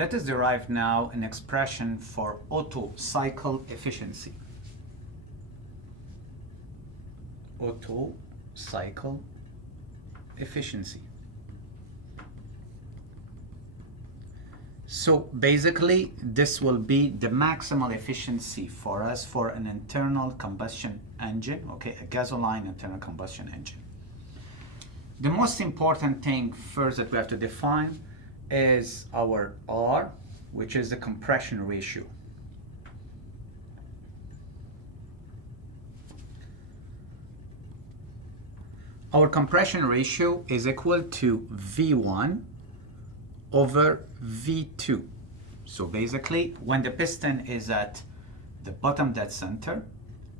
Let us derive now an expression for Otto cycle efficiency. Otto cycle efficiency. So basically, this will be the maximal efficiency for us for an internal combustion engine, okay, a gasoline internal combustion engine. The most important thing first that we have to define is our R, which is the compression ratio. Our compression ratio is equal to V1 over V2. So basically, when the piston is at the bottom dead center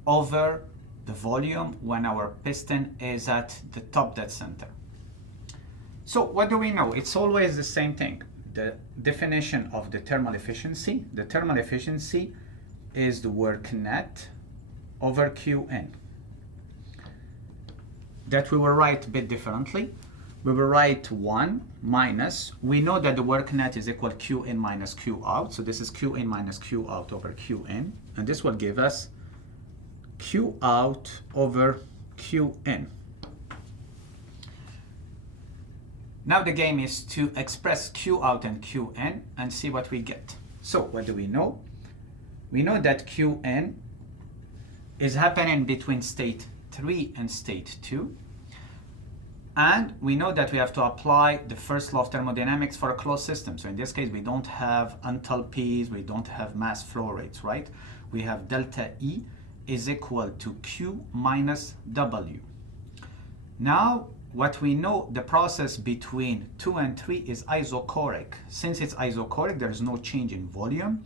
over the volume when our piston is at the top dead center. So what do we know? It's always the same thing. The definition of the thermal efficiency. The thermal efficiency is the work net over Qn. That we will write a bit differently. We will write 1 minus, we know that the work net is equal to Qin minus Q out. So this is Qin minus Q out over Qn. And this will give us Q out over Qn. Now the game is to express Q out and Qn and see what we get. So what do we know? We know that Qn is happening between state 3 and state 2. And we know that we have to apply the first law of thermodynamics for a closed system. So in this case, we don't have enthalpies, we don't have mass flow rates, right? We have delta E is equal to Q minus W. Now, what we know, the process between 2 and 3 is isochoric. Since it's isochoric, there's no change in volume.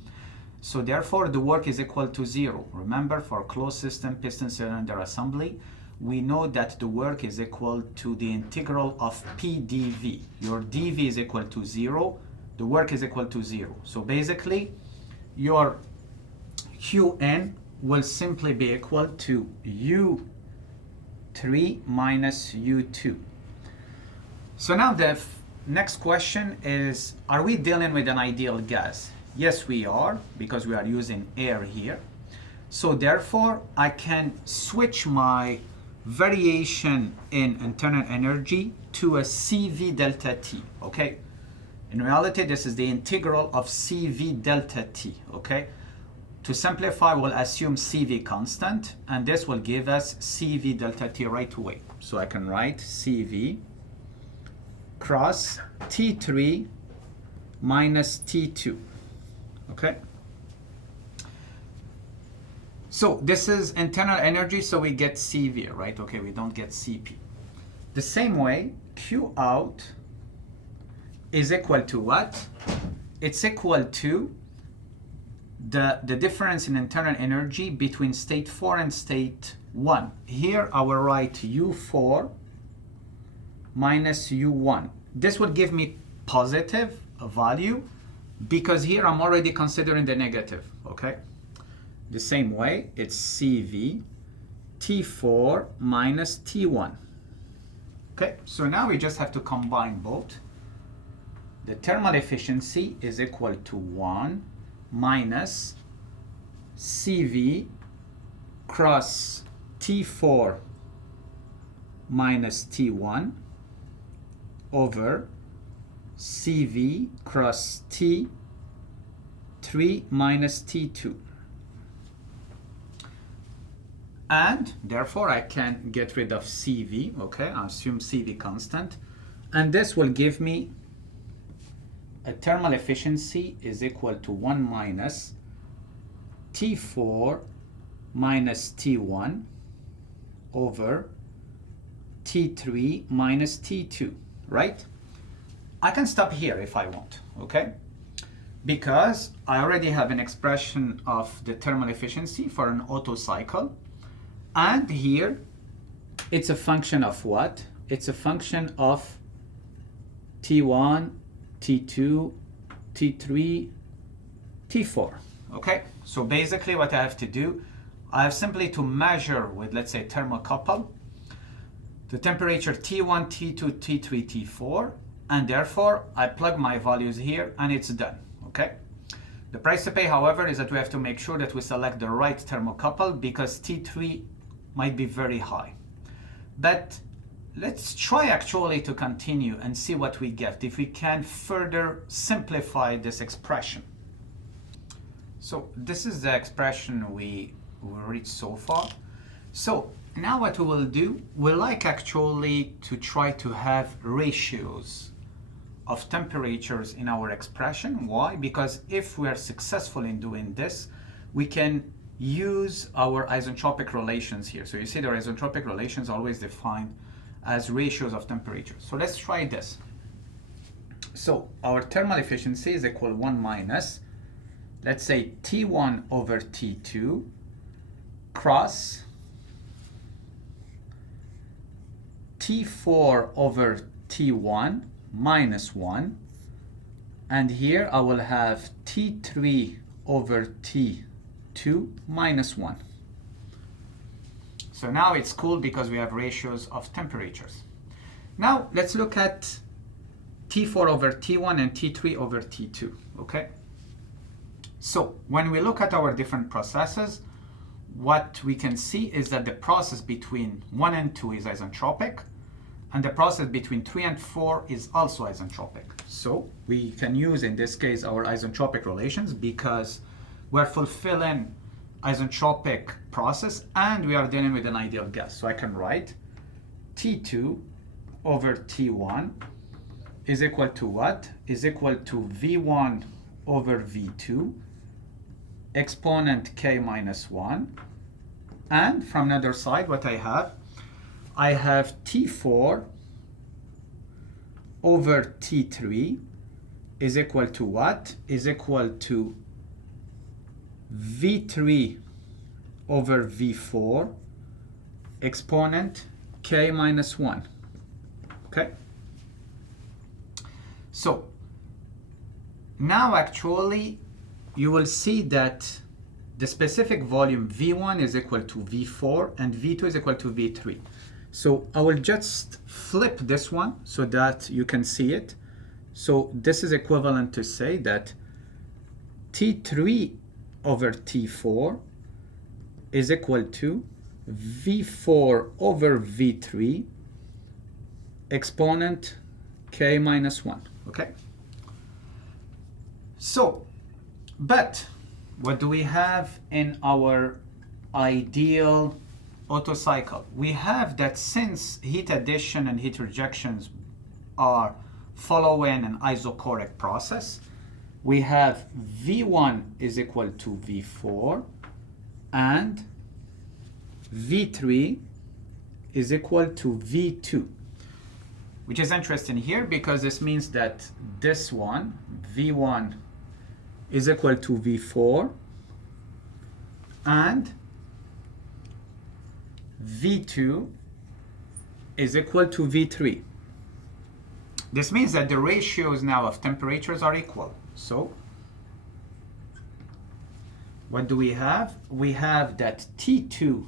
So therefore, the work is equal to 0. Remember, for a closed system piston cylinder assembly, we know that the work is equal to the integral of P dV. Your dV is equal to 0. The work is equal to 0. So basically, your Qn will simply be equal to U3 minus U2. So now the next question is, are we dealing with an ideal gas? Yes, we are, because we are using air here. So therefore, I can switch my variation in internal energy to a CV delta T, okay? In reality, this is the integral of CV delta T, okay? To simplify, we'll assume CV constant, and this will give us CV delta T right away. So I can write CV cross T3 minus T2, okay? So this is internal energy, so we get CV, right? Okay, we don't get CP. The same way, Q out is equal to what? It's equal to the difference in internal energy between state 4 and state 1. Here I will write U4 minus U1. This will give me positive value because here I'm already considering the negative, okay? The same way, it's CV T4 minus T1. Okay, so now we just have to combine both. The thermal efficiency is equal to 1 minus CV cross T4 minus T1 over CV cross T3 minus T2. And therefore, I can get rid of CV, okay? I assume CV constant. And this will give me a thermal efficiency is equal to 1 minus T4 minus T1 over T3 minus T2, right? I can stop here if I want, okay? Because I already have an expression of the thermal efficiency for an Otto cycle. And here, it's a function of what? It's a function of T1, T2, T3, T4, okay? So basically what I have to do, I have simply to measure with, let's say, thermocouple, the temperature T1, T2, T3, T4, and therefore I plug my values here and it's done, okay? The price to pay, however, is that we have to make sure that we select the right thermocouple because T3 might be very high. But let's try actually to continue and see what we get if we can further simplify this expression. So this is the expression we reached so far. So now what we will do, we like actually to try to have ratios of temperatures in our expression. Why? Because if we are successful in doing this, we can use our isentropic relations here. So you see the isentropic relations always defined as ratios of temperatures. So let's try this. So our thermal efficiency is equal 1 minus, let's say T1 over T2 cross T4 over T1 minus 1, and here I will have T3 over T2 minus 1. So now it's cool because we have ratios of temperatures. Now let's look at T4 over T1 and T3 over T2, okay? So when we look at our different processes, what we can see is that the process between 1 and 2 is isentropic, and the process between 3 and 4 is also isentropic. So we can use, in this case, our isentropic relations because we're fulfilling isentropic process and we are dealing with an ideal gas. So I can write T2 over T1 is equal to what? Is equal to V1 over V2 exponent K minus 1. And from the other side, what I have T4 over T3 is equal to what? Is equal to V3 over V4 exponent K minus 1. Okay? So now actually you will see that the specific volume V1 is equal to V4 and V2 is equal to V3. So I will just flip this one so that you can see it. So this is equivalent to say that T3 over T4 is equal to V4 over V3 exponent K minus 1, okay? So, but what do we have in our ideal Otto cycle? We have that since heat addition and heat rejections are following an isochoric process, we have V1 is equal to V4 and V3 is equal to V2, which is interesting here because this means that this one, V1, is equal to V4 and V2 is equal to V3. This means that the ratios now of temperatures are equal. So what do we have? We have that T2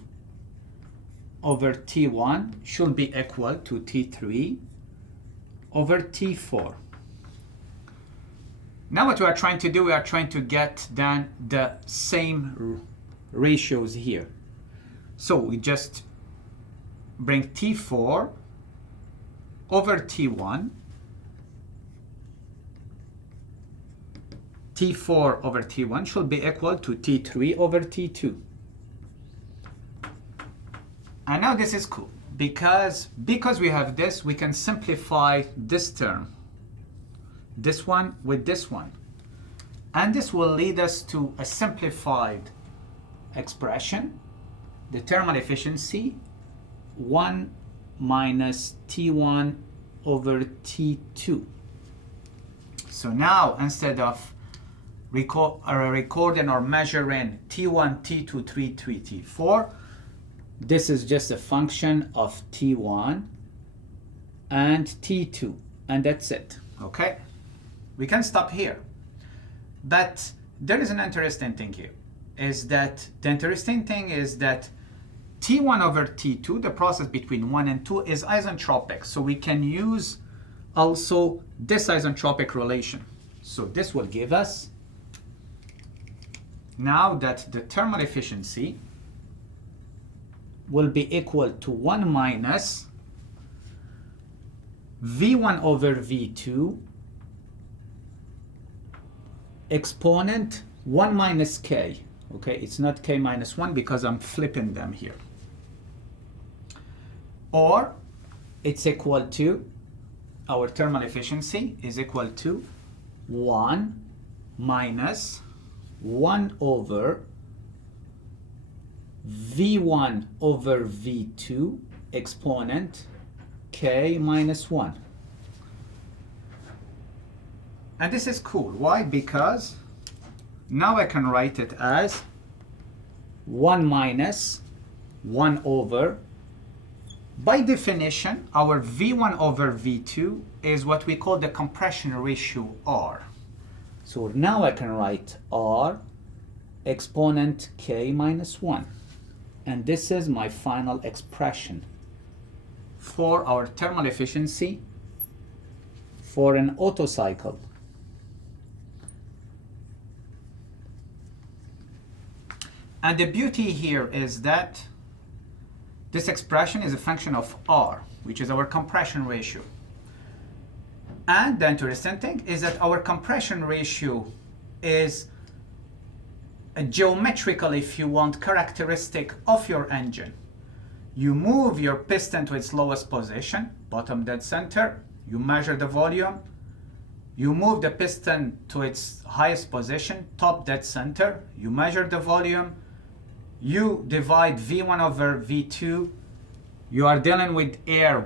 over T1 should be equal to T3 over T4. Now what we are trying to do, we are trying to get then the same ratios here. So we just bring T4 over T1, T4 over T1 should be equal to T3 over T2. And now this is cool because we have this, we can simplify this term, this one with this one. And this will lead us to a simplified expression, the thermal efficiency 1 minus T1 over T2. So now instead of recording or measuring T1, T2, T3, T4, this is just a function of T1 and T2, and that's it. Okay? We can stop here. But there is an interesting thing here. The interesting thing is that T1 over T2, the process between 1 and 2, is isentropic. So we can use also this isentropic relation. So this will give us now that the thermal efficiency will be equal to 1 minus V1 over V2 exponent 1 minus K. Okay, it's not K minus 1 because I'm flipping them here. Or it's equal to, our thermal efficiency is equal to 1 minus 1 over V1 over V2 exponent K minus 1. And this is cool. Why? Because now I can write it as 1 minus 1 over, by definition, our V1 over V2 is what we call the compression ratio R. So now I can write R exponent K minus 1. And this is my final expression for our thermal efficiency for an Otto cycle. And the beauty here is that this expression is a function of R, which is our compression ratio. And the interesting thing is that our compression ratio is a geometrical, if you want, characteristic of your engine. You move your piston to its lowest position, bottom dead center, you measure the volume, you move the piston to its highest position, top dead center, you measure the volume, you divide V1 over V2, you are dealing with air,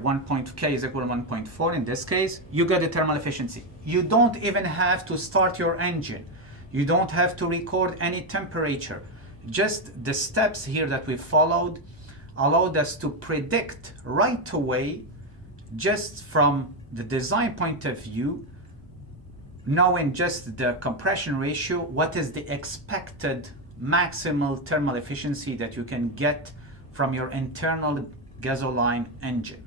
K is equal to 1.4 in this case, you get the thermal efficiency. You don't even have to start your engine. You don't have to record any temperature. Just the steps here that we followed allowed us to predict right away, just from the design point of view, knowing just the compression ratio, what is the expected maximal thermal efficiency that you can get from your internal gasoline engine.